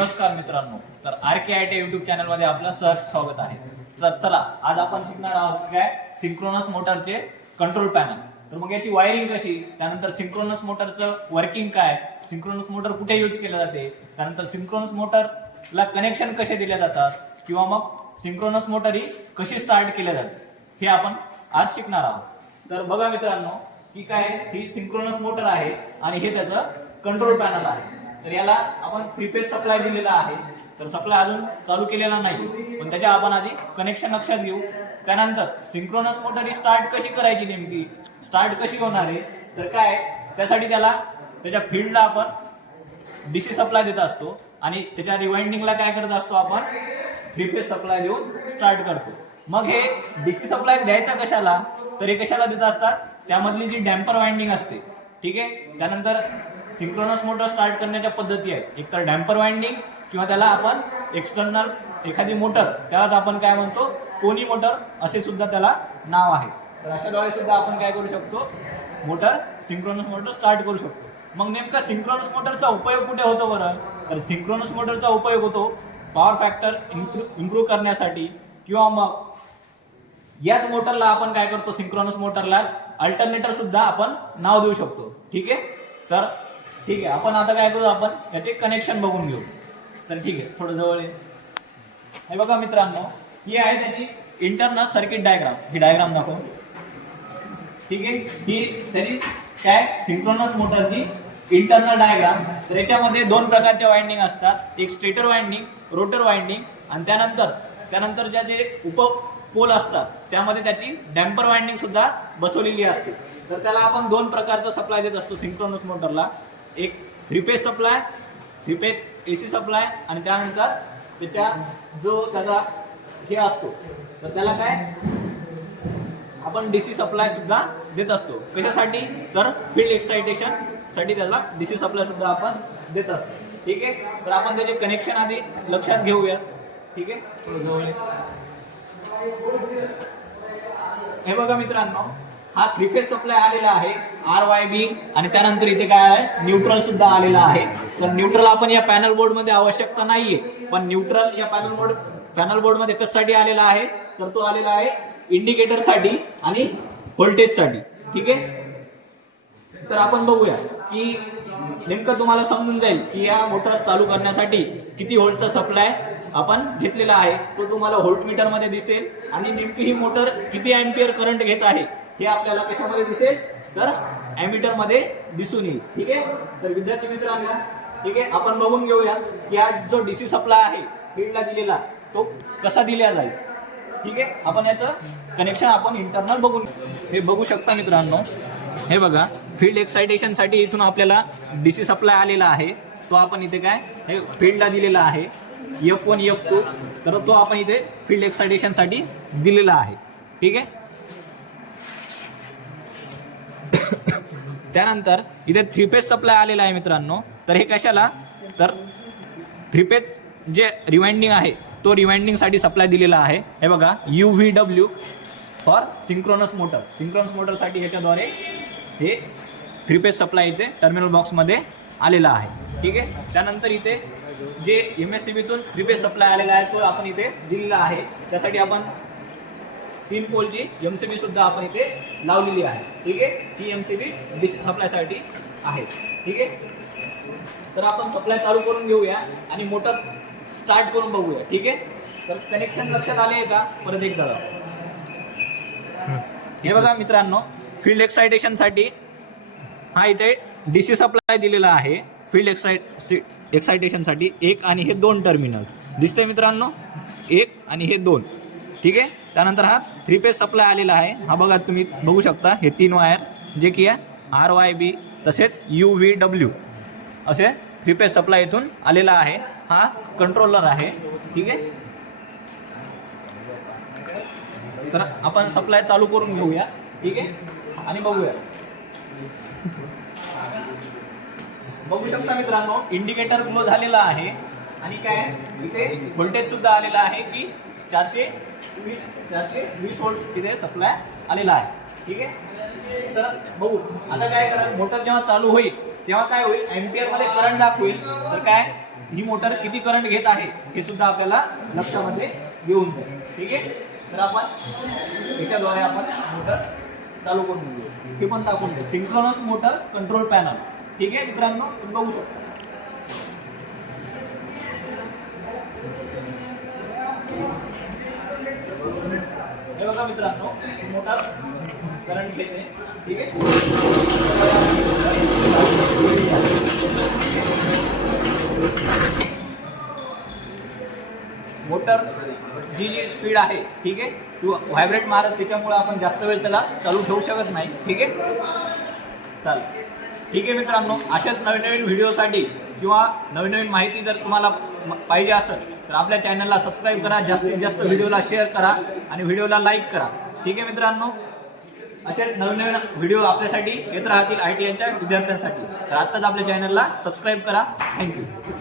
नमस्कार मित्रांनो, तर RKIT YouTube चॅनलमध्ये आपलं सहर्ष स्वागत आहे। तर चला आज आपण शिकणार आहोत काय सिंक्रोनस मोटरचे कंट्रोल पॅनल। तर मग याची वायरिंग कशी, त्यानंतर सिंक्रोनस मोटरचं वर्किंग काय, सिंक्रोनस मोटर कुठे यूज केले जाते, त्यानंतर सिंक्रोनस मोटरला कनेक्शन कसे दिले जातात किंवा मग सिंक्रोनस मोटर ही कशी स्टार्ट केली जाते हे आपण आज शिकणार आहोत। तर बघा मित्रांनो की काय ही सिंक्रोनस मोटर आहे आणि हे त्याचं कंट्रोल पॅनल आहे। तर याला आपण 3 फेज सप्लाय दिलेला आहे। तर सप्लाय अजून चालू केलेला नाही, पण त्याच्या आपण आधी कनेक्शन लक्षात घेऊ। त्यानंतर सिंक्रोनस मोटर ही स्टार्ट कशी करायची, नेमकी स्टार्ट कशी होणार आहे, तर काय त्यासाठी त्याच्या फील्डला आपण डीसी सप्लाय देत असतो आणि त्याच्या रिवाइंडिंगला काय करत असतो, आपण 3 फेज सप्लाय देऊन स्टार्ट करतो। मग हे डीसी सप्लाय द्यायचा कशाला, तर हे कशाला देत असतात, त्यामधली जी डॅम्पर वाइंडिंग असते, ठीक आहे। त्यानंतर सिंक्रोनस मोटर स्टार्ट करण्याच्या पद्धती आहेत, एक तर डॅम्पर वाइंडिंग किंवा त्याला आपण एक्सटर्नल एखादी मोटर, त्यालाच आपण काय म्हणतो कोनी मोटर असे सुद्धा त्याला नाव आहे। तर अशाद्वारे सुद्धा आपण काय करू शकतो, मोटर सिंक्रोनस मोटर स्टार्ट करू शकतो। मग नेमका सिंक्रोनस मोटरचा उपयोग कुठे होतो बरं, तर सिंक्रोनस मोटरचा उपयोग होतो पॉवर फॅक्टर इम्प्रूव्ह करण्यासाठी, किंवा मग याच मोटरला आपण काय करतो, सिंक्रोनस मोटरलाच अल्टरनेटर सुद्धा आपण नाव देऊ शकतो, ठीक आहे। तर ठीक आहे, आपण आता काय करू, आपण याचे कनेक्शन बघून घेऊ। तर ठीक आहे, थोडं जवळ हे बघा मित्रांनो, ही आहे त्याची इंटरनल सर्किट डायग्राम। ही डायग्राम दाखव, ठीक आहे। ही तरी काय सिंक्रोनस मोटरची इंटरनल डायग्राम। तर याच्यामध्ये 2 प्रकारच्या वाइंडिंग असतात, एक स्टेटर वाइंडिंग, रोटर वाइंडिंग, आणि त्यानंतर ज्या जे पोल असतात त्यामध्ये त्याची डॅम्पर वाइंडिंग सुद्धा बसवलेली असते। तर त्याला आपण 2 प्रकारचा सप्लाय देत असतो सिंक्रोनस मोटरला, एक 3 phase supply, 3 phase AC supply, आणि त्यानंतर त्याचा हे असतो, तर त्याला काय आपण डीसी सप्लाय सुद्धा देत असतो। कशासाठी, तर फील्ड एक्साइटेशन साठी त्याला डीसी सप्लाय सुद्धा आपण देत असतो, ठीक आहे। तर आपण त्याचे कनेक्शन आधी लक्षात घेऊया, ठीक आहे। थोडं जवळ हे बघा मित्रांनो, हा 3 फेज सप्लाय आलेला आहे RYB, आणि त्यानंतर इथे काय आहे, न्यूट्रल सुद्धा आलेला आहे। तर न्यूट्रल आपण या पॅनल बोर्ड मध्ये आवश्यकता नाहीये, पण न्यूट्रल या पॅनल बोर्ड मध्ये कशासाठी आलेला आहे, तर तो आलेला आहे इंडिकेटर साठी आणि व्होल्टेज साठी, ठीक आहे। तर आपण बघूया की नेमकं तुम्हाला समजून जाईल की या मोटर चालू करण्यासाठी किती व्होल्टचा सप्लाय आपण घेतलेला आहे, तो तुम्हाला व्होल्टमीटर मध्ये दिसेल, आणि नेमकी ही मोटर किती एम्पियर करंट घेत आहे हे आपल्याला कशामध्ये दिसेल, तर एमीटर मध्ये दिसून येईल, ठीक आहे। तर विद्यार्थी मित्रांनो, ठीक आहे, आपण बघून घेऊया की हा जो डीसी सप्लाय आहे फील्डला दिलेला, तो कसा दिला जाईल, ठीक आहे। आपण याचं कनेक्शन आपण इंटरनल बघून हे बघू शकता मित्रांनो। हे बघा, फील्ड एक्साइटेशन साठी इथून आपल्याला डीसी सप्लाय आलेला आहे, तो आपण इथे काय हे फील्डला दिलेला आहे F1 F2, तर तो आपण इथे फील्ड एक्साइटेशन साठी दिलेला आहे, ठीक आहे। त्यानंतर इथे 3 फेज सप्लाय आलेला आहे मित्रांनो। तर हे कशाला, तर 3 फेज जे रिवाइंडिंग आहे तो रिवाइंडिंग साठी सप्लाय दिलेला आहे। हे बघा, UVW for synchronous motor, synchronous motor साठी याच्याद्वारे हे 3 फेज सप्लाय इथे टर्मिनल बॉक्स मध्ये आलेला आहे, ठीक आहे। त्यानंतर इथे जे MSCBतून 3 फेज सप्लाय आलेला आहे तो आपण इथे दिलेला आहे, त्यासाठी आपण 3 पोलची MCB सुद्धा आपण इथे लावलेली आहे, ठीक आहे। ही MCB डीसी सप्लाय साठी आहे, ठीक आहे। तर आपण सप्लाय चालू करून घेऊया आणि मोटर स्टार्ट करून बघूया, ठीक आहे। तर कनेक्शन लक्षात आले का, परत एकदा हे बघा मित्रांनो, फील्ड एक्साइटेशन साठी हा इथे डीसी सप्लाय दिलेला आहे। फील्ड एक्साइटेशन साठी 1 आणि हे 2 टर्मिनल दिसते मित्रांनो, 1 आणि हे 2, ठीक आहे। त्यानंतर हा 3 फेज सप्लाय आलेला आहे, हा बघा तुम्ही बघू शकता, हे 3 वायर जे की आहे RYB तसेच UVW असे 3 फेज सप्लाय इथून आलेला आहे। हा कंट्रोलर आहे, ठीक आहे। तर आपण सप्लाय चालू करून घेऊया, ठीक आहे, आणि बघूया। बघू शकता मित्रांनो, इंडिकेटर ग्लो झालेला आहे, आणि काय इथे व्होल्टेज सुद्धा आलेला आहे की 420 व्होल्ट इथे सप्लाय आलेला आहे, ठीक आहे। तर बघू आता काय करा, मोटर जेव्हा चालू होईल तेव्हा काय होईल, एम्पियर मध्ये करंट दाखवेल, तर काय ही मोटर किती करंट घेत आहे हे सुद्धा आपल्याला लक्षामध्ये घेऊन जाईल. ठीक आहे, तर आपण याच्याद्वारे आपण मोटर चालू करून घेऊ. हे पण दाखवून देऊ, सिंक्रोनस मोटर कंट्रोल पॅनल. ठीक आहे मित्रांनो, तुम्ही बघू शकता. हे बघा मित्रांनो, मोटर करंट घेते. ठीक आहे, मोटर जी स्पीड आहे, ठीक आहे, ती व्हायब्रेट मारत, त्याच्यामुळे आपण जास्त वेळ त्याला चालू ठेवू शकत नाही. ठीक आहे, चालेल. ठीक आहे मित्रांनो, अशाच नवीन नवीन व्हिडिओसाठी किंवा नवीन नवीन माहिती जर तुम्हाला पाहिजे असेल तर आपल्या चॅनलला सबस्क्राईब करा, जास्तीत जास्त व्हिडिओला शेअर करा आणि व्हिडिओला लाईक करा. ठीक आहे मित्रांनो, असे नवीन नवीन व्हिडिओ आपल्यासाठी येत राहतील ITIच्या विद्यार्थ्यांसाठी. तर आत्ताच आपल्या चॅनलला सबस्क्राईब करा. थँक्यू.